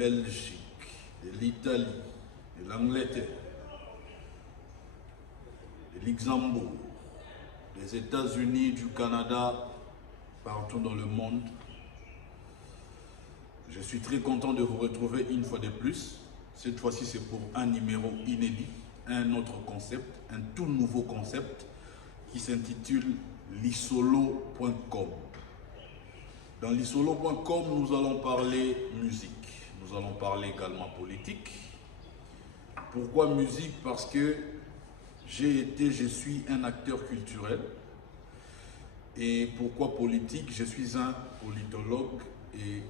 Belgique, de l'Italie, de l'Angleterre, de Luxembourg, des États-Unis, du Canada, partout dans le monde. Je suis très content de vous retrouver une fois de plus. Cette fois-ci, c'est pour un numéro inédit, un autre concept, un tout nouveau concept qui s'intitule lisolo.com. Dans lisolo.com, nous allons parler musique. Nous allons parler également politique. Pourquoi musique? Parce que je suis un acteur culturel. Et pourquoi politique? Je suis un politologue et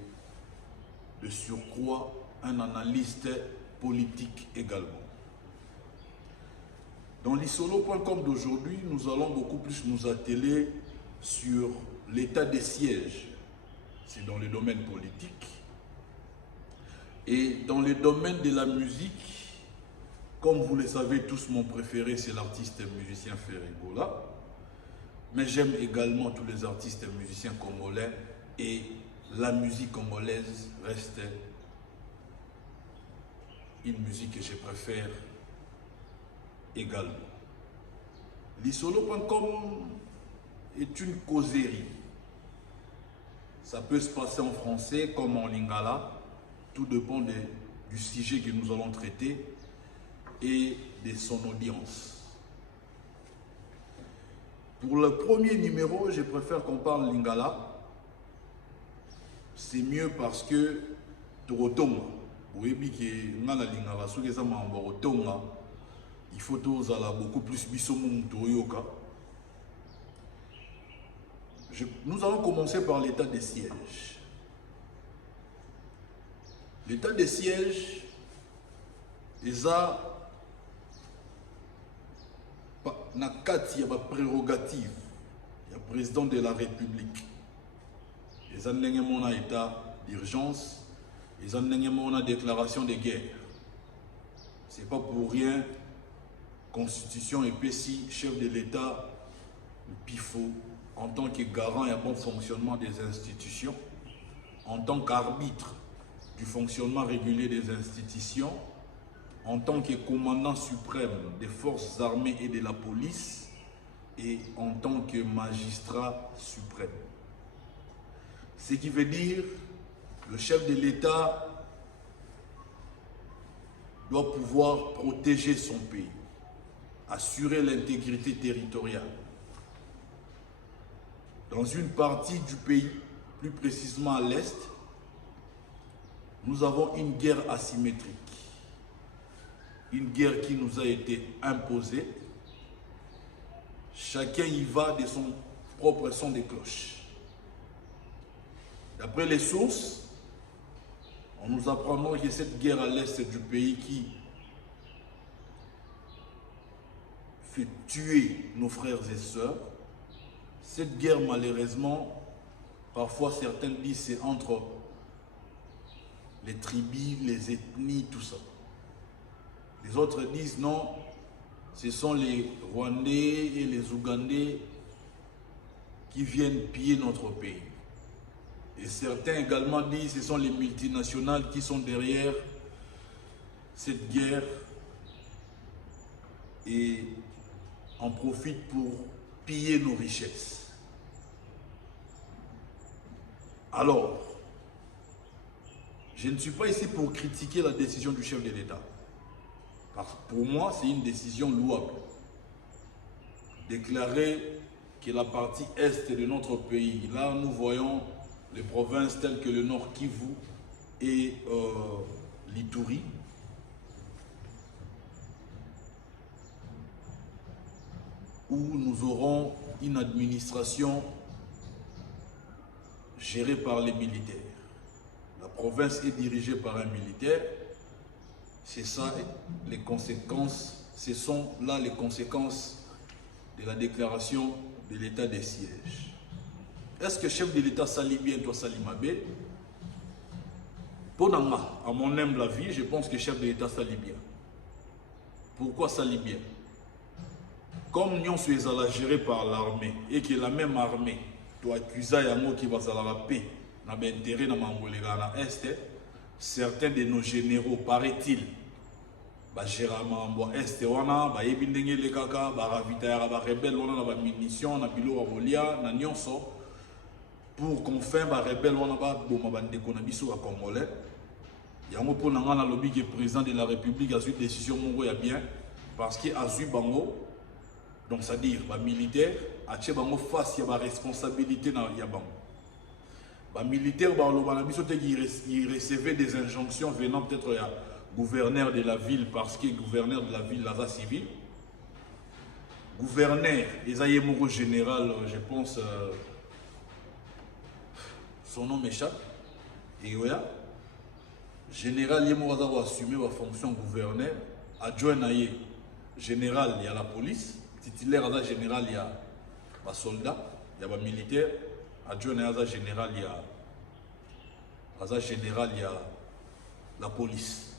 de surcroît un analyste politique également. Dans lisolo.com d'aujourd'hui, nous allons beaucoup plus nous atteler sur l'état des sièges. C'est dans le domaine politique. Et dans le domaine de la musique, comme vous le savez tous, mon préféré c'est l'artiste musicien Ferrigola. Mais j'aime également tous les artistes musiciens congolais et la musique congolaise reste une musique que je préfère également. Lisolo.com est une causerie. Ça peut se passer en français comme en lingala. Tout dépend du sujet que nous allons traiter et de son audience. Pour le premier numéro, je préfère qu'on parle lingala. C'est mieux parce que Torotonga, il faut beaucoup plus Toyoka. Nous allons commencer par l'état des sièges. L'état des sièges, il y a une prérogative. Il y a le président de la République. Il y a un état d'urgence. Il y a une déclaration de guerre. Ce n'est pas pour rien. Constitution et PCI, chef de l'État, PIFO, en tant que garant et bon fonctionnement des institutions, en tant qu'arbitre du fonctionnement régulier des institutions, en tant que commandant suprême des forces armées et de la police, et en tant que magistrat suprême. Ce qui veut dire le chef de l'État doit pouvoir protéger son pays, assurer l'intégrité territoriale. Dans une partie du pays, plus précisément à l'Est, nous avons une guerre asymétrique. Une guerre qui nous a été imposée. Chacun y va de son propre son de cloche. D'après les sources, on nous apprend que cette guerre à l'Est du pays qui fait tuer nos frères et sœurs, cette guerre malheureusement, parfois certains disent c'est entre les tribus, les ethnies, tout ça. Les autres disent non, ce sont les Rwandais et les Ougandais qui viennent piller notre pays. Et certains également disent que ce sont les multinationales qui sont derrière cette guerre et en profitent pour piller nos richesses. Alors, je ne suis pas ici pour critiquer la décision du chef de l'État. Parce que pour moi, c'est une décision louable. Déclarer que la partie est de notre pays, là nous voyons les provinces telles que le Nord Kivu et l'Ituri, où nous aurons une administration gérée par les militaires. La province est dirigée par un militaire. C'est ça les conséquences, ce sont là les conséquences de la déclaration de l'état des sièges. Est-ce que le chef de l'État s'allie bien, toi s'allie mal? Pour moi, à mon humble avis, je pense que le chef de l'État s'allie bien. Pourquoi s'allie bien? Comme nous sommes gérés par l'armée et que la même armée doit accuser un mot qui va à la paix, n'a pas intérêt dans l'Est, certains de nos généraux, paraît-il, Gérama Mbo Est wana, Ebindenge le kaka, ravitaire, rebelle, on a munitions, na bilo abolia, na nyonso, pour qu'on fasse rebelle, on a bomba de konabiso à Congolais. Yango pour nangana lobby que président de la République a eu décision mongo ya bien, parce qu'il a eu bango, donc c'est-à-dire, militaire, a tché bango face à la responsabilité na ya bango. Militaire, il recevait des injonctions venant peut-être du gouverneur de la ville parce que le gouverneur de la ville là civil. Gouverneur, Esaïe général, je pense, son nom m'échappe. Et voilà, général Yemouaza a assumé la fonction gouverneur, adjoint Aye, général, il y a la police, titulaire à général, il y a les soldats, il y a les militaires. Adjoint à général, il y a la police.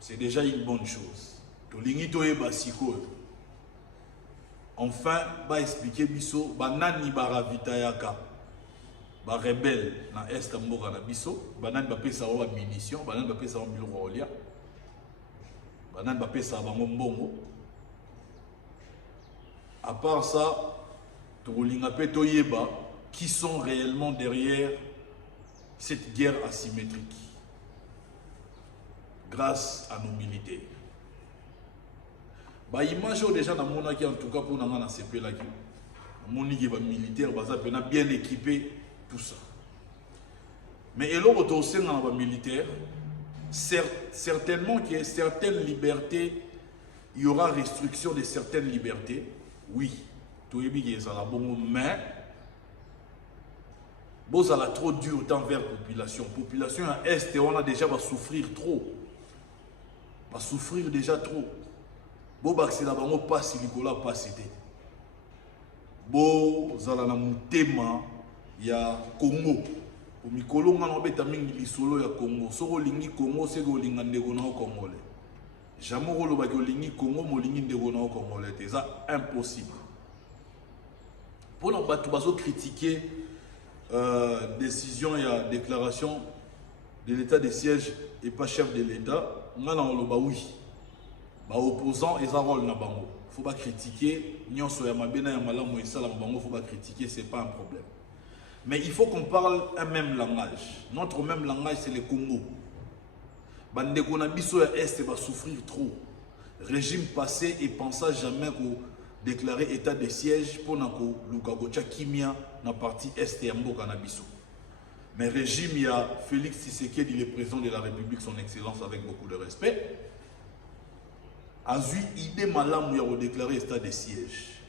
C'est déjà une bonne chose. Enfin, va expliquer biso, banani baravitayaka, ba rebelle na est mboka na biso, banani ba pesa wa munitions, banani ba pesa wa biloko olia, banani ba pesa bango mbongo. À part ça, qui sont réellement derrière cette guerre asymétrique grâce à nos militaires. Image déjà dans mon en tout cas pour nous CP là mon militaire bien équipé tout ça. Mais et l'autre aussi dans les militaires, certainement qu'il y a certaines libertés, il y aura restriction de certaines libertés, oui. Tout est bien, mais vous allez trop dur envers la population. La population à Est, on a déjà va souffrir trop. Va souffrir déjà trop. Bon, c'est là-bas, on passe Nicolas, pas cité. Bon, vous allez dans thème, il y a Congo. Pour Mikolo, on a un solo ya Congo. Soro lingi Congo, c'est que linga ndegona au Congolais. Jamais on va lingi Congo, mo lingi ndegona au Congolais. C'est impossible. Pour nous critiquer décision et déclaration de l'état de siège et pas chef de l'État, on a oui. Opposant et ça rôle na bango. Faut pas critiquer, nyon soya mabena ya malamu et ça la bango faut pas critiquer, c'est pas un problème. Mais il faut qu'on parle un même langage. Notre même langage c'est le Congo. Bande kona biso ya Est va souffrir trop. Régime passé et pensa jamais qu'au déclarer état de siège pour nako lukagocha kimia na partie est et mboka na biso. Mais régime il y a Félix Tshisekedi, le président de la République, son excellence, avec beaucoup de respect, a eu idée malam ya déclarer état de siège.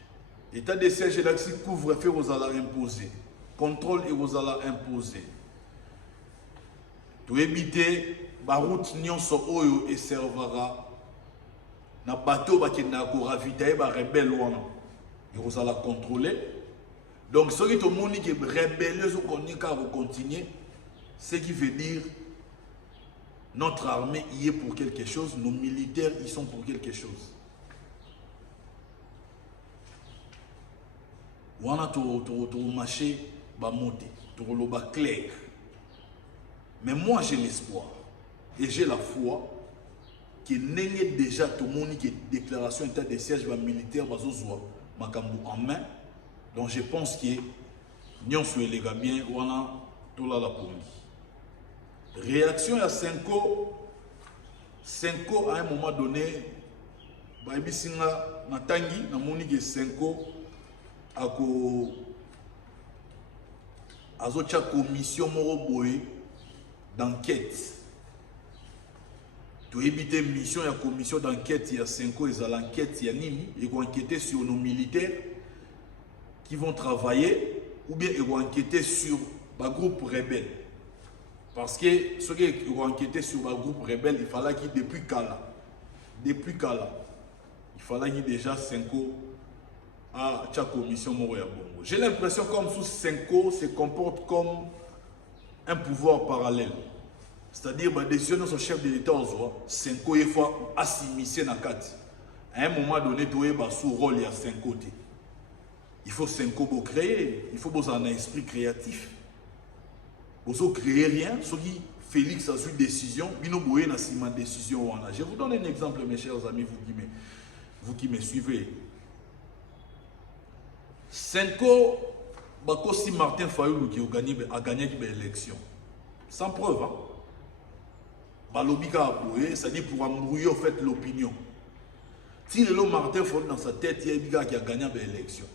État de siège là qui couvre fait aux ala imposer, contrôle et aux ala imposer. To éviter ba route nyonso oyo et servera na bateau bakenda ko ravitailler ba rebelle wana ils la contrôler. Donc ce qui tout monde qui rebelle zo konika va continuer, ce qui veut dire notre armée y est pour quelque chose, nos militaires ils sont pour quelque chose. Wana to marché ba monter, to lo ba clair. Mais moi j'ai l'espoir et j'ai la foi qui n'est déjà tout le monde qui est déclaration état de siège militaire en main. Donc je pense que nous sommes les gars bien, on a tout là la police. Réaction à Senko à un moment donné, Baibisinga Natangi, na moni Senko ako azocha commission moroboy d'enquête. Pour éviter mission, il y a commission d'enquête, il y a 5 ans, il y a l'enquête, il y a Nini, ils vont enquêter sur nos militaires qui vont travailler, ou bien ils vont enquêter sur le groupe rebelle. Parce que ceux qui vont enquêter sur le groupe rebelle, il fallait qu'il depuis Kala, il fallait qu'il déjà 5 ans à chaque commission Moroya Bongo. J'ai l'impression comme sous 5 ans se comporte comme un pouvoir parallèle. C'est-à-dire que la décision de son chef de l'État, 5 fois assimilé dans 4. À un moment donné, tu as sous rôle, il y a 5 côtés. Il faut 5 pour créer, il faut avoir un esprit créatif. Vous ne créez rien, ce qui Félix a eu décision, bino boye na sima décision wana. Je vous donne un exemple, mes chers amis, vous qui me suivez. Senko bakosi Martin Fayulu qui a gagné l'élection. Sans preuve, hein? Balobika a boye, c'est-à-dire pour embrouiller en fait l'opinion. Si le Martin Fayulu dans sa tête, il y a un qui a gagné l'élection.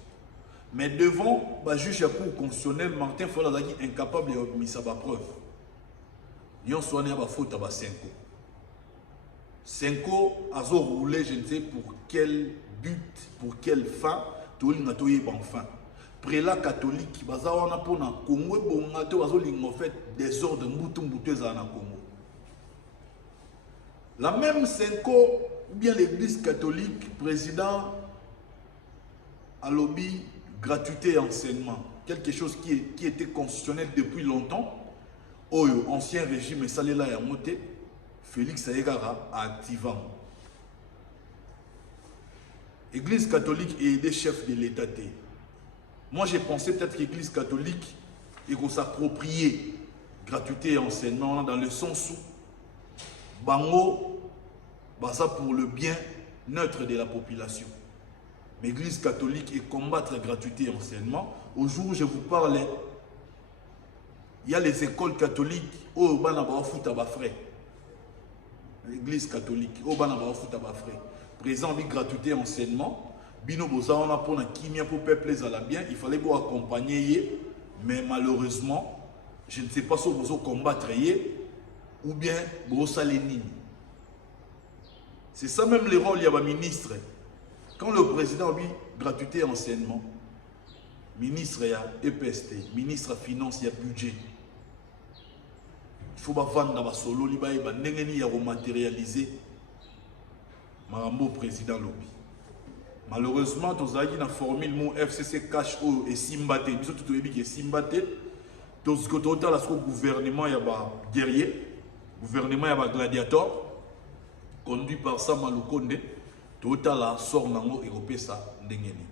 Mais devant le juge à cour constitutionnel, Martin Fayulu est incapable de mettre sa preuve. Ils ont soigné la faute à Senko. Senko a roulé, je ne sais pour quel but, pour quelle fin, tout le monde a fin. Prélat catholique, bazawana pour na Congo, bongato bazolingo fait des ordres moutou za na Congo. La même Senko, ou bien l'église catholique, président a lobby gratuité et enseignement. Quelque chose qui était constitutionnel depuis longtemps. Oyo, ancien régime, Salela Yamote, Félix Aegara a activé. Église catholique et des chefs de l'État. Moi, j'ai pensé peut-être que l'Église catholique est s'approprier gratuité et enseignement dans le sens où Bango, ça pour le bien neutre de la population. Mais l'Église catholique est combattre gratuité et enseignement. Au jour où je vous parlais, il y a les écoles catholiques au Banaba foot à frais. L'église catholique au Banaba foot à frais. Présent avec gratuité et enseignement. Bino boza on a pour la kimia pour peuple à la bien. Il fallait vous accompagner, mais malheureusement, je ne sais pas si vous combattre ou bien vous salenini. C'est ça même le rôle il y a un ministre. Quand le président dit gratuité et enseignement, ministre il y a EPST, ministre finance il y a budget. Il faut vendre dans solo li ba ndengeni ya rematérialiser marambo président lobby. Malheureusement tozaki na formule mon FCC cash o et simbate biso tout yebi ke simbate toziko total asko gouvernement ya ba guerrier, gouvernement ya ba gladiateur conduit par Sama Lukonde total la sort nango européen ça ndengeni.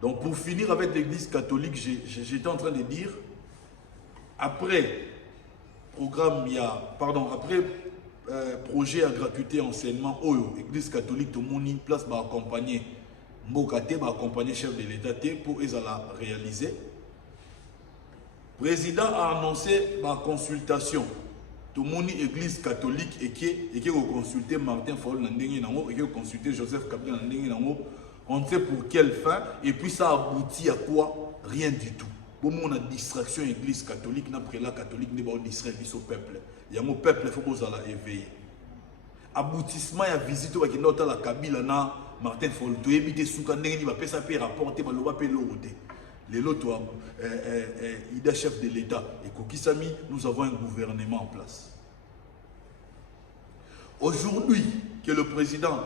Donc pour finir avec l'église catholique, j'étais en train de dire après programme après projet à gratuité enseignement Oyo, église catholique tout le monde place va accompagner Mbokate va accompagner chef de l'État pour les réaliser. Président a annoncé ma consultation tout le monde église catholique et qui va consulter Martin Fayulu et qui va consulter Joseph Kabila on ne sait pour quelle fin et puis ça aboutit à quoi? Rien du tout. Pour moi, on a distraction église catholique, après la catholique, on a distraction au peuple. Il y a mon peuple, il faut que vous allez éveiller. Aboutissement, il y a visite qui est la Kabila, Martin Fayulu, tu évites souka ndenge va ça peut rapporter ba loba pe lorote. Les loto il est chef de l'État et Kokisami, nous avons un gouvernement en place. Aujourd'hui que le président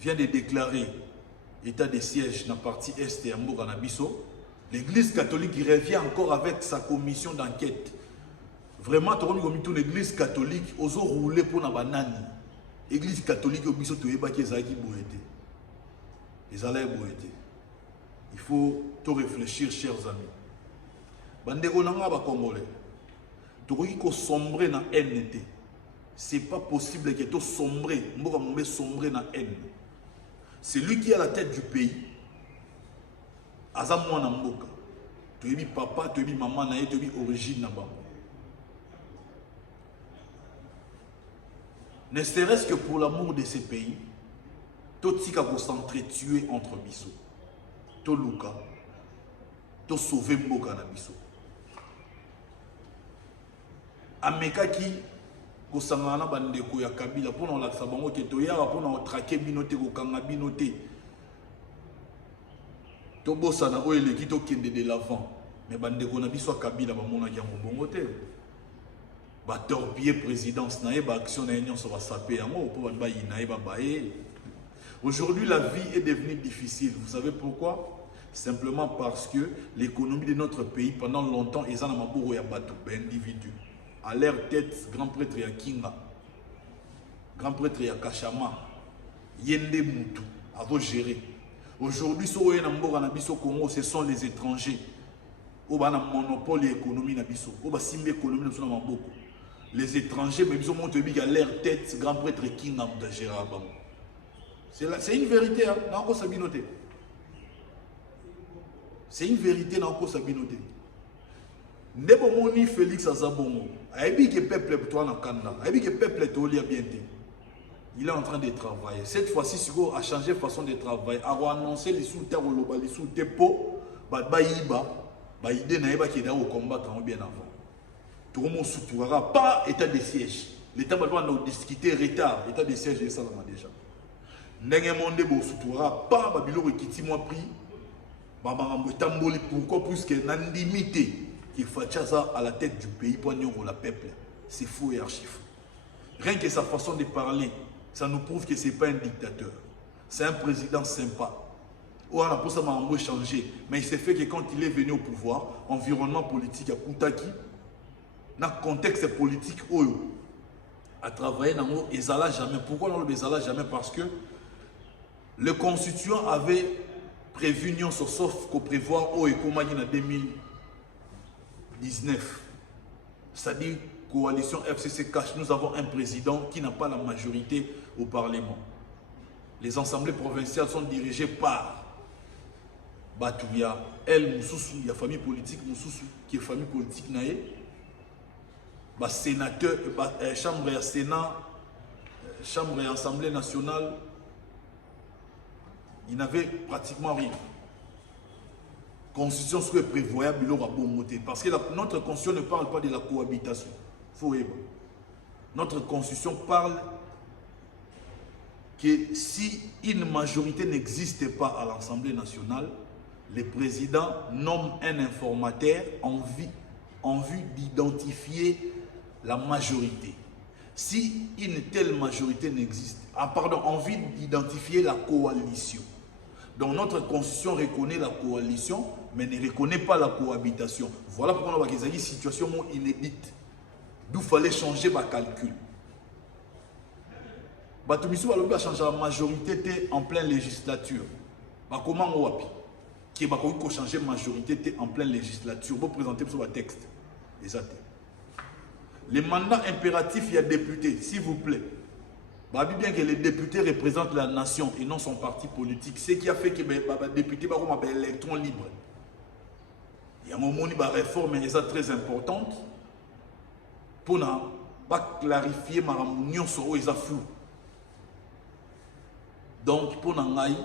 vient de déclarer état de siège dans la partie est et Ambo Ganabiso, l'église catholique revient encore avec sa commission d'enquête. Vraiment, l'église catholique ose rouler pour la banane. L'église catholique au biso toyeba ki ezaki boyete. Ezala boyete. Il faut tout réfléchir, chers amis. Bandeko nanga ba congolais. Tokoki ko sombrer na haine. C'est pas possible que to sombrer, mboka mombe sombrer na haine. C'est lui qui est à la tête du pays. Aza mwana mboka. Toyebi papa, toyebi maman na ye, toyebi origine na ba. Ne serait-ce que pour l'amour de ces pays, tout ce qui a s'entretuer entre biso, tout luka, tout sauver mboka na biso. Ameka ki kosangana bandeko ya Kabila pour la sabango ke toyara pour na traquer binote ko kanga binote. To bossa na oele ki to kende de l'avant. Mais bandeko na biso Kabila ba mona ya mbongo te. Ba torpiller présidence na ba action na union so va saper yango pour ba ina ba baé. Aujourd'hui la vie est devenue difficile. Vous savez pourquoi? Simplement parce que l'économie de notre pays pendant longtemps ils en a maboro ya bato individu. À leur tête, grand prêtre ya Kinga, grand prêtre ya Kachama, Yende Moutou, à vous gérer. Aujourd'hui, ce Congo, ce sont les étrangers. au bas un monopole économique na biso, au bas simbi économie na beaucoup. Les étrangers, mais ils ont monté à leur tête, grand prêtre King Gérard Bamou. C'est une vérité, hein, dans le Sabinoté. C'est une vérité dans le Sabinoté. Nebomoni Félix Azabongo, Aïbi que peuple pour toi dans Canada, Aïbi que peuple est au lit bien. Il est en train de travailler. Cette fois-ci, Sigo a changé de façon de travailler. A annoncé les sous-terres au loba, les sous-dépôts, Baïba, Baïdé Naïba qui est là au combat bien avant. Tout le monde soutiendra pas état de siège. L'État va nous discuter retard. État de siège, ça l'a déjà. N'engagez monde soutiendra pas Babilo qui tient moi prix. Pourquoi plus que n'andimité qui fait ça à la tête du pays pour nous la peuple. C'est faux et archi faux. Rien que sa façon de parler, ça nous prouve que ce n'est pas un dictateur. C'est un président sympa. On a pour ça m'a changé. Mais il s'est fait que quand il est venu au pouvoir, environnement politique à Koutaki, dans le contexte politique, à travailler dans le Ezala jamais. Pourquoi dans le Ezala jamais? Parce que le constituant avait prévu non sauf qu'au prévoir au Ekomani en 2019. C'est-à-dire coalition FCC cache, nous avons un président qui n'a pas la majorité au Parlement. Les assemblées provinciales sont dirigées par Batouya, El Moussoussou, il y a famille politique Moussoussou, qui est famille politique naïe. Sénateur, chambre et Sénat, chambre et Assemblée nationale, il n'avait pratiquement rien. Constitution serait prévoyable, il aura bon monter. Parce que notre constitution ne parle pas de la cohabitation. Notre constitution parle que si une majorité n'existe pas à l'Assemblée nationale, le président nomme un informateur en vue d'identifier la majorité. Si une telle majorité n'existe, en vue d'identifier la coalition. Donc notre constitution reconnaît la coalition, mais ne reconnaît pas la cohabitation. Voilà pourquoi on a une situation inédite. D'où il fallait changer le calcul. Batoumissou va changer la majorité en pleine législature. Comment on va qui va changer la majorité en pleine législature? Vous présentez sur le texte. Exact. Les mandats impératifs, il y a députés, s'il vous plaît. Bien que les députés représentent la nation et non son parti politique. Ce qui a fait que les députés sont des électrons libres. Il y a un moment où la réforme est très importante pour ne pas clarifier ma réunion sur les flou. Donc, pour Nangaï,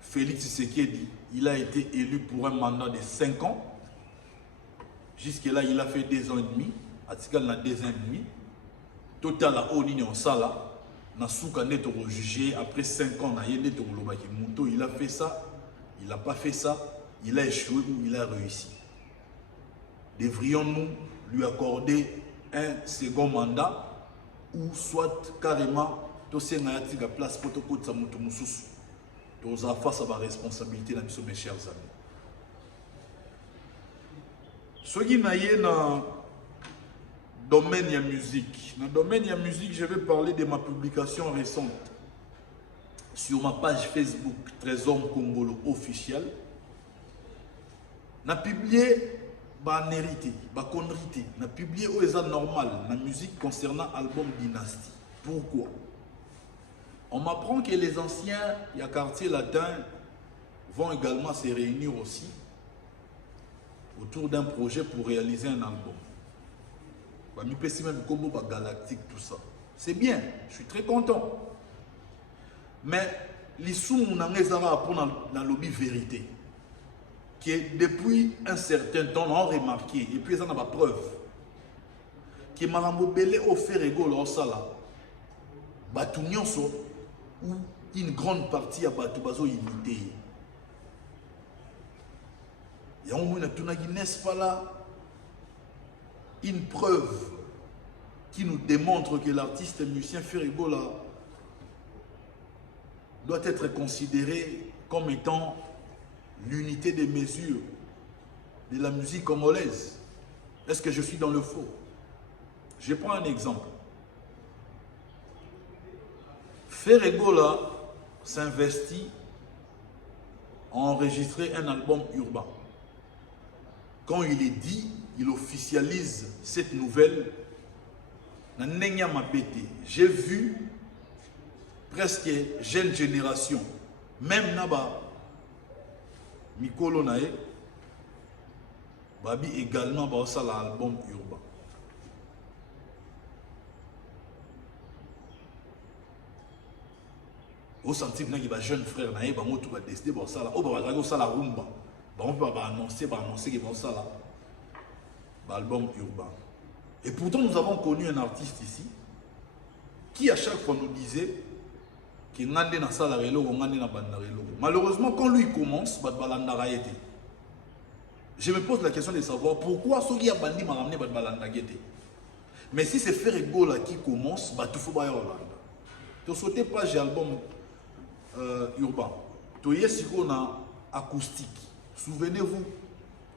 Félix Tshisekedi, il a été élu pour un mandat de 5 ans. Jusque-là, il a fait 2 ans et demi. Atikal na 2 ans et demi. Total à Oninion Sala. Na souka neto jugé après 5 ans. Il a fait ça. Il n'a pas fait ça. Il a échoué ou il a réussi. Devrions-nous lui accorder un second mandat ou soit carrément dossier na yatika place pour toko tsamutu mususu. Toza face à ma responsabilité dans mes chers amis. Ce qui est dans le domaine de la musique. Dans le domaine de la musique, je vais parler de ma publication récente sur ma page Facebook Trésor Congolo officiel. Je publié ma nérité, ma connerie. Je publié où est normal la musique concernant l'album Dynastie. Pourquoi? On m'apprend que les anciens du quartier latin vont également se réunir aussi autour d'un projet pour réaliser un album. Même Combo Galactique, tout ça. C'est bien, je suis très content. Mais l'issue, on a dans le lobby vérité. Que depuis un certain temps, on a remarqué, et puis on a la preuve, que Marambo Belé au Ferrego, là, ça là, où une grande partie a Batubazo imité. Il y a un moment où n'est-ce pas là une preuve qui nous démontre que l'artiste musicien Ferrego là doit être considéré comme étant l'unité des mesures de la musique congolaise. Est-ce que je suis dans le faux? Je prends un exemple. Ferrego là s'investit à enregistrer un album urbain. quand il est dit, il officialise cette nouvelle. J'ai vu presque jeune génération, même Naba, Mikolo Nae, Babi également dans l'album urbain. Au sentiment qu'il y a un jeune frère Nae, Bango tout va décider dans ça là, oh bah va ça la rumba, on va annoncer qu'il va ça là, l'album urbain. Et pourtant nous avons connu un artiste ici qui à chaque fois nous disait qu'il y a un salarié ou un malheureusement quand lui commence, je me pose la question de savoir pourquoi ceux qui ont bandi m'a ramené mais si c'est Ferregola qui commence, tout faut pas y Hollande. Tu sautez pas j'ai album urbain. Tu y est qu'on a acoustique. Souvenez-vous,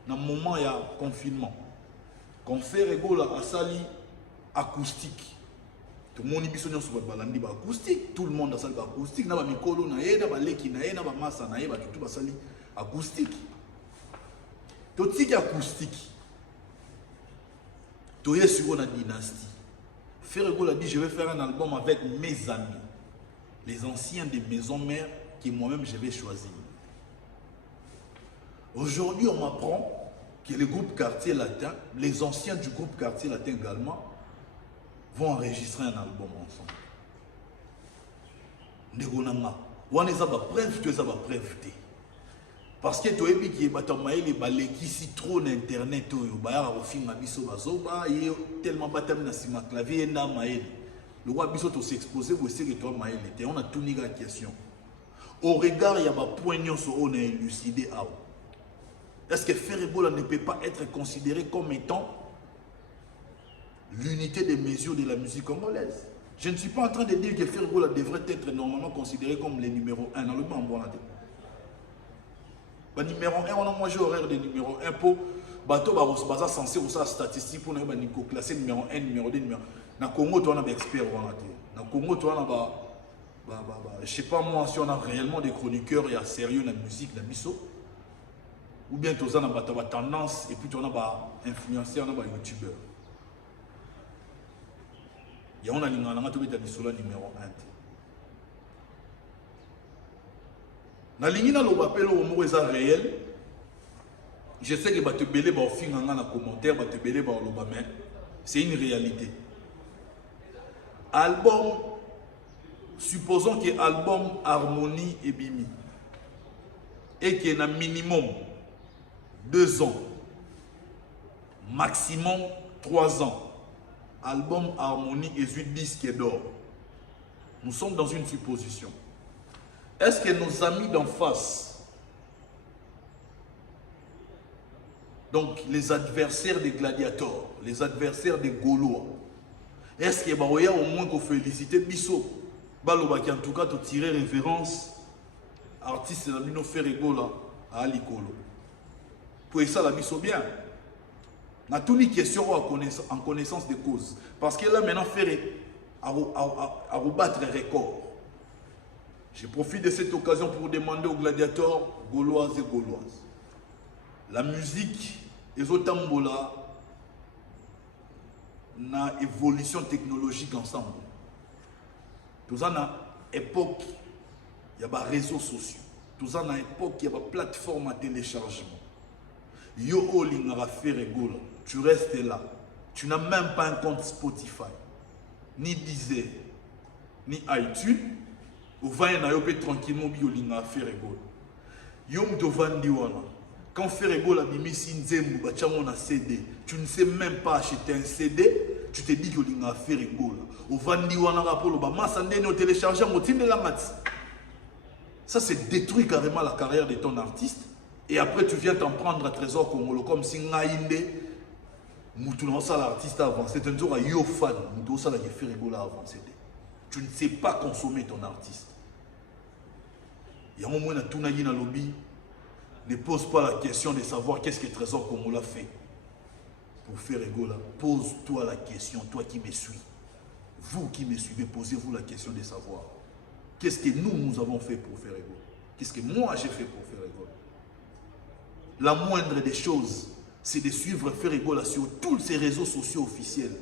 dans le moment il y a confinement, quand Ferregola a sali acoustique. Tout le monde est sur le acoustique, tout le monde a sali acoustique. N'a pas mikolo na ye, n'a pas leki na ye, n'a pas massa na ye, tout va sali acoustique. Tout ce qui est acoustique. Tu es sur la dynastie. Ferregola dit je vais faire un album avec mes amis, les anciens des maisons mères que moi-même je vais choisir. Aujourd'hui, on m'apprend que le groupe Quartier Latin, les anciens du groupe Quartier Latin également, vont enregistrer un album ensemble. Negonanga, on est à la preuve, tu es à la preuve. Parce que tu es dit que les balais qui s'y trop internet, tu es tellement battu dans le clavier, le roi Bissot s'exposer, vous savez que tu on a tout négé la question. Au regard, il y a des points qui on a élucidé. Est-ce que Ferregola ne peut pas être considéré comme étant l'unité des mesures de la musique congolaise? Je ne suis pas en train de dire que Ferregola devrait être normalement considéré comme le numéro 1 dans le banc. Numéro 1, on a mangé horaire de numéro 1 pour bateau baza censé ou ça statistique pour nous classer numéro 1, numéro 2, numéro 1. Dans Congo, tu as des experts. Dans Congo, tu as je ne sais pas moi si on a réellement des chroniqueurs et sérieux dans la musique, dans la miso. Ou bien tu as des tendances et puis tu as des influenceurs, des youtubeurs. Il y a un numéro 1. Na lingina lo bapelo au mot réel. Je sais que te belé ba fin en commentaire, te belé ba lo mais c'est une réalité. Album, supposons que album Harmonie et Bimi et qu'il y a un minimum 2 ans, maximum 3 ans. Album Harmonie et 8 disques d'or. Nous sommes dans une supposition. Est-ce que nos amis d'en face, donc les adversaires des gladiateurs, les adversaires des Gaulois, est-ce qu'il y a au moins qu'on félicite Bissot, qui en tout cas te tirer référence artiste de Mino Ferregola à Alikolo. Pour ça la Bissot bien. Na tout ni question en connaissance de cause. Parce que là maintenant Ferré à rebattre un record. Je profite de cette occasion pour demander aux gladiateurs gauloises et gauloises. La musique, les otambola, na évolution technologique ensemble. Tout ça na époque, il y a des réseaux sociaux. Tout ça na époque, il y a des plateformes à téléchargement. Yo olingara Ferregola, tu restes là. Tu n'as même pas un compte Spotify, ni Deezer, ni iTunes. Ou va y aller tranquillement biolinga Ferregola. Yom to vandi wana. Quand Ferregola bimisi nzembu bachango na CD, tu ne sais même pas acheter un CD, tu te dis que linga Ferregola. Ou vandi wana rapolo ba massa ndeni au télécharger au team de la mat. Ça c'est détruit carrément la carrière de ton artiste et après tu viens t'en prendre à Trésor Congolo comme si ngainde mutuno ça l'artiste avant, c'est un jour à yo fan, mutuno ça la Ferregola avant CD. Tu ne sais pas consommer ton artiste. Il y a un moment où tu as lobby, ne pose pas la question de savoir qu'est-ce que Trésor Congo l'a fait. Pour faire Ferregola, pose-toi la question, toi qui me suis. Vous qui me suivez, posez-vous la question de savoir qu'est-ce que nous avons fait pour Ferregola. Qu'est-ce que moi j'ai fait pour Ferregola. La moindre des choses, c'est de suivre Ferregola sur tous ces réseaux sociaux officiels.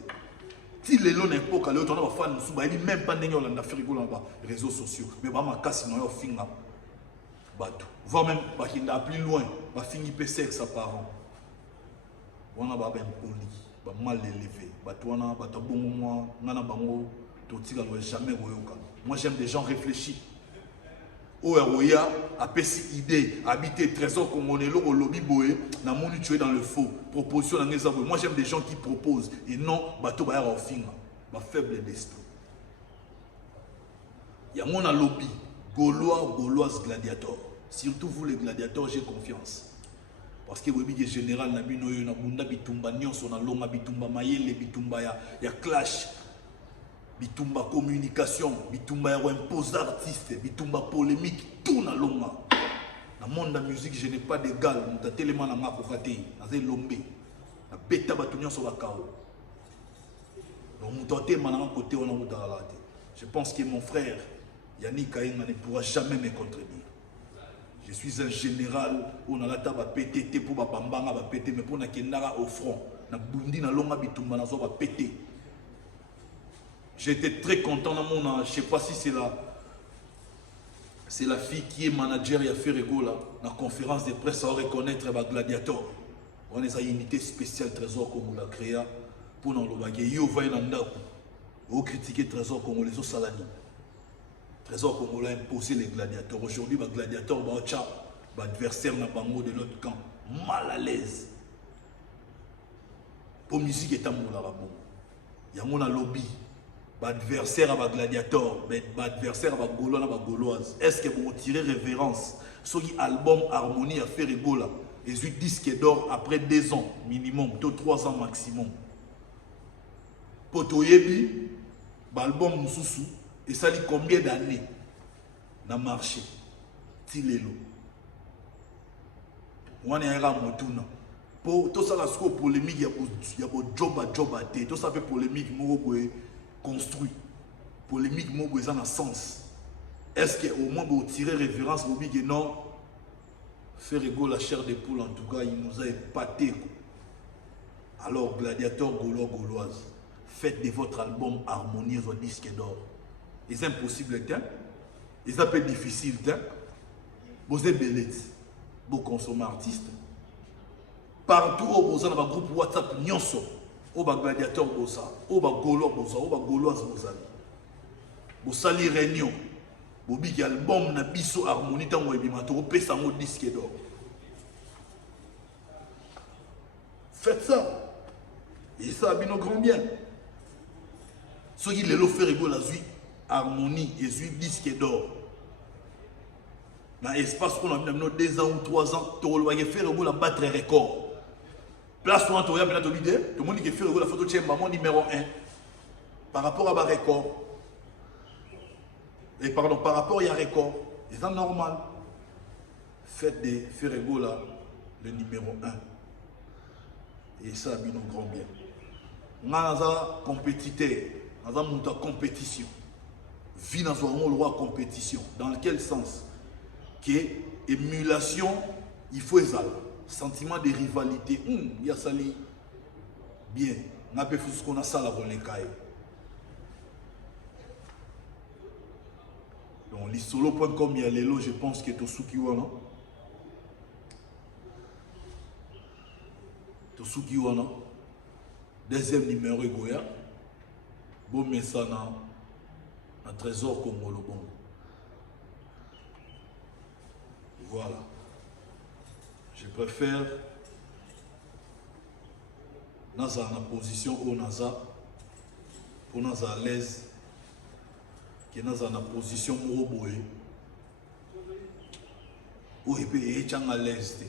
Si les gens n'importe quel autre, on va faire même pas de Ferregola dans les réseaux sociaux. Mais on va casser dans finger. Voire même plus loin, on va finir par sexe apparent. On va bien poli, mal élevé. On va bon moment, on va jamais. Moi j'aime des gens réfléchis. Oya a pessi idée, habiter trésor congolais, au lobby boé, na moni tué dans le faux. Proposition dans les abos. Moi j'aime des gens qui proposent et non bateau ba au fin, ba faible d'esprit. Il y a mon lobby, Gauloise gladiateur. Surtout vous les gladiateurs, j'ai confiance. Parce que vous êtes général, na binoyo na bunda bitumba nyonso na longa bitumba mayele bitumba ya clash. Bitumba communication, bitumba impose artiste, bitumba polémique, tout na longa. Dans le monde de la musique, je n'ai pas d'égal. Je suis tellement dans ma kokate, dans un lombé. Na beta batunyo sur la kao. Donc je pense que mon frère Yannick Kaïna ne pourra jamais me contredire. Je suis un général, on a la table à péter pour bambanga à péter, mais pour na kendara au front, na bundi na longa bitumba na zo ba péter. J'étais très content dans mon âge. Je ne sais pas si c'est la fille qui est manager et a fait Ferregola. Dans la conférence de presse, à reconnaître les gladiateurs. On a une unité spéciale Trésor comme on l'a créé pour nous le yo va y critiquer Trésor comme les autres salani. Trésor comme on l'a imposé les gladiateurs. Aujourd'hui, les gladiateurs, les adversaires de l'autre camp, mal à l'aise. Pour la musique, il y a un lobby. Adversaire à gladiateur, adversaire à gauloise. Est-ce que vous tirez révérence sur l'album Harmonie à Ferregola et 8 disques d'or après 2 ans minimum, 3 ans maximum. Potoyebi, l'album Moussoussou, et ça dit combien d'années dans le marché? Tilelo. On est à Motuna. Pour tout ça, la polémique, il y a job à thé. Tout ça fait polémique, construit. Polémique, moi, ça a sens. Est-ce qu'au moins, vous tirez référence, vous dites que non, Ferregola, la chair de poule, en tout cas, il nous a épaté. Alors, gladiateur gauloise, faites de votre album Harmonie au disque d'or. C'est impossible, c'est un peu difficile. Vous êtes belette, vous consommez artiste. Partout où vous avez un groupe WhatsApp, nyonso. Oba gladiateur bosa, oba gaulois bosa, oba gauloise bosa. Bosali réunion. Bobi qui album na biso harmonie tango ebimato opesa ngo disque d'or. Faites ça. Et ça a bien au grand bien. Ceux qui les Ferregola zui harmonie et zui disque d'or. Dans l'espace qu'on a mis 2 ans ou 3 ans, tu vas Ferregola battre un record. Place où on a bien l'idée, tout le monde qui fait la photo de maman numéro 1 par rapport à ma record. Et pardon, par rapport à un record, c'est normal. Faites de Ferregola le numéro 1. Et ça a bien au grand bien. Nous avons compétiteur, nous avons une compétition. Vie dans un roi compétition. Dans quel sens? Que émulation, il faut ça. Sentiment de rivalité, il y a ça bien. On a fait ce qu'on a ça là pour les cas. Donc, les solo.com, il y a les lots, je pense que Tosukiwana. Tosukiwana. Deuxième numéro, Goya. Bon, mais ça, un trésor comme le bon. Voilà. Je préfère dans la position où on a pour nous à l'aise que dans la position où on est à l'aise.